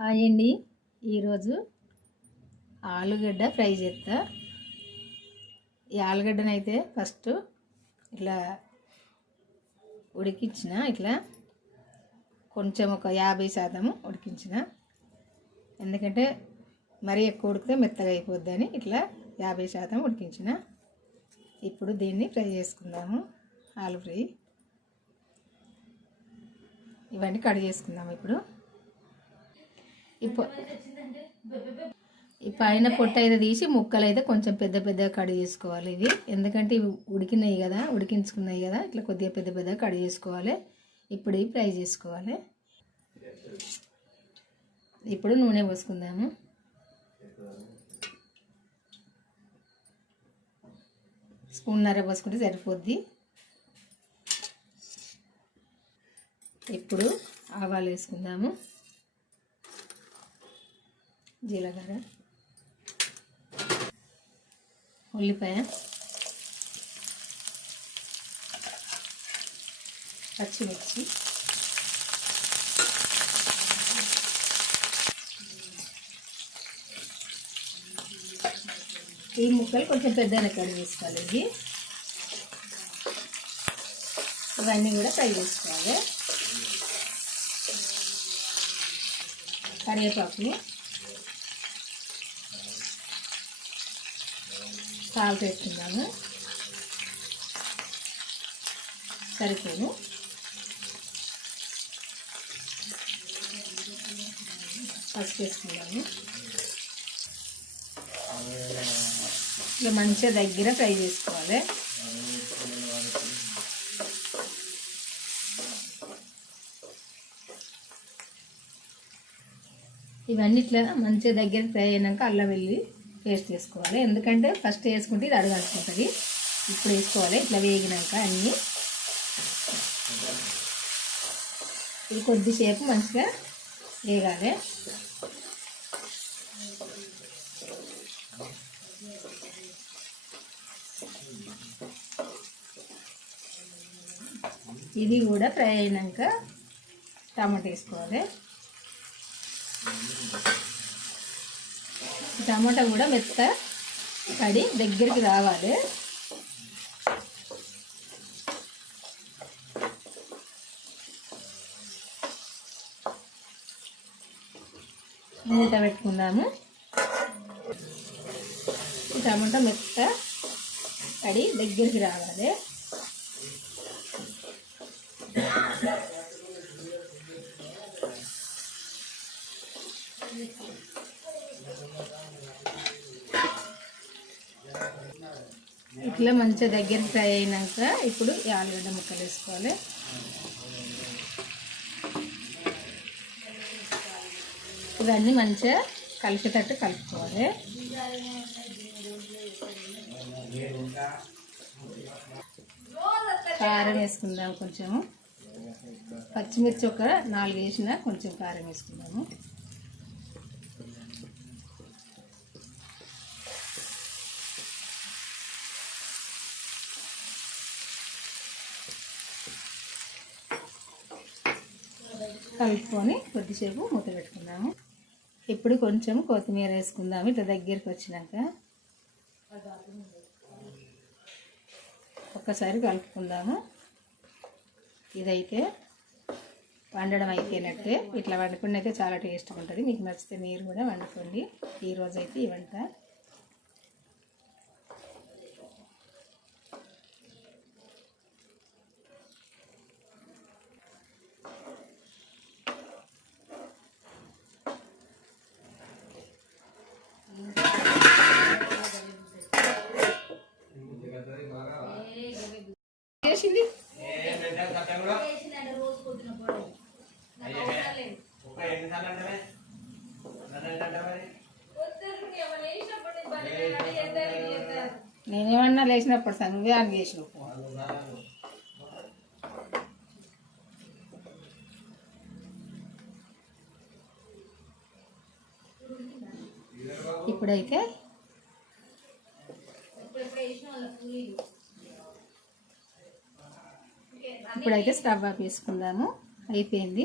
Hi అండి. ఈరోజు ఆలుగడ్డ ఫ్రై చేస్తా. ఈ ఆలుగడ్డనైతే అయితే ఫస్ట్ ఇట్లా ఉడికించిన ఇట్లా కొంచెం ఒక యాభై శాతం ఉడికించిన. ఎందుకంటే మరీ ఎక్కువ ఉడికితే మెత్తగా అయిపోద్దని ఇట్లా యాభై శాతం ఉడికించిన. ఇప్పుడు దీన్ని ఫ్రై చేసుకుందాము ఆలు ఫ్రై. ఇవన్నీ కట్ చేసుకుందాము ఇప్పుడు. ఈ పైన పొట్ట అయితే తీసి ముక్కలు అయితే కొంచెం పెద్ద పెద్దగా కట్ చేసుకోవాలి ఇవి. ఎందుకంటే ఇవి ఉడికినాయి కదా ఉడికించుకున్నాయి కదా ఇట్లా కొద్దిగా పెద్ద పెద్దగా కట్ చేసుకోవాలి. ఇప్పుడు ఇవి ఫ్రై చేసుకోవాలి. ఇప్పుడు నూనె పోసుకుందాము. స్పూన్నర పోసుకుంటే సరిపోద్ది. ఇప్పుడు ఆవాలు వేసుకుందాము. జీలకర్ర. ఉల్లిపాయ. పచ్చిమిర్చి. ఈ ముక్కలు కొంచెం పెద్దగా కడిగి వేసుకోవాలి ఇది. ఇవన్నీ కూడా ఫ్రై చేసుకోవాలి. కరివేపాకుని. సాల్ట్ వేసుకుందాము. సరిపోను పసుపు వేసుకుందాము. ఇట్లా మంచిగా దగ్గర ఫ్రై చేసుకోవాలి. ఇవన్నీ ఇట్లా మంచిగా దగ్గర ఫ్రై అయినాక అల్లం వెళ్ళి పేస్ట్ వేసుకోవాలి ఎందుకంటే ఫస్ట్ వేసుకుంటే ఇది అడగాల్సుకుంటుంది ఇప్పుడు వేసుకోవాలి. ఇట్లా వేగినాక అన్నీ. ఇది కొద్దిసేపు మంచిగా వేగాలి. ఇది కూడా ఫ్రై అయినాక టమాటా వేసుకోవాలి. టమాటా కూడా మెత్త పడి దగ్గరికి రావాలి. మూత పెట్టుకుందాము. టమాటా మెత్త పడి దగ్గరికి రావాలి. ఇట్లా మంచిగా దగ్గర ఫ్రై అయినాక ఇప్పుడు ఆలుగడ్డ ముక్కలు వేసుకోవాలి. ఇవన్నీ మంచిగా కలిపేటట్టు కలుపుకోవాలి. కారం వేసుకుందాం కొంచెము. పచ్చిమిర్చి ఒక నాలుగు వేసిన కొంచెం కారం వేసుకుందాము. కలుపుకొని కొద్దిసేపు మూత పెట్టుకుందాము. ఇప్పుడు కొంచెం కొత్తిమీర వేసుకుందాము ఇట్లా దగ్గరికి వచ్చినాక. ఒక్కసారి కలుపుకుందాము. ఇదైతే వండడం అయిపోయినట్టే. ఇట్లా వండుకుని అయితే చాలా టేస్ట్గా ఉంటుంది. మీకు నచ్చితే మీరు కూడా వండుకోండి. ఈరోజైతే ఈ వంట చేసింది? నేనేమన్నా లేచినప్పుడు సార్ నువ్వే అని చేసినావు ఇప్పుడైతే ఇప్పుడైతే స్టవ్ ఆఫ్ వేసుకుందాము అయిపోయింది.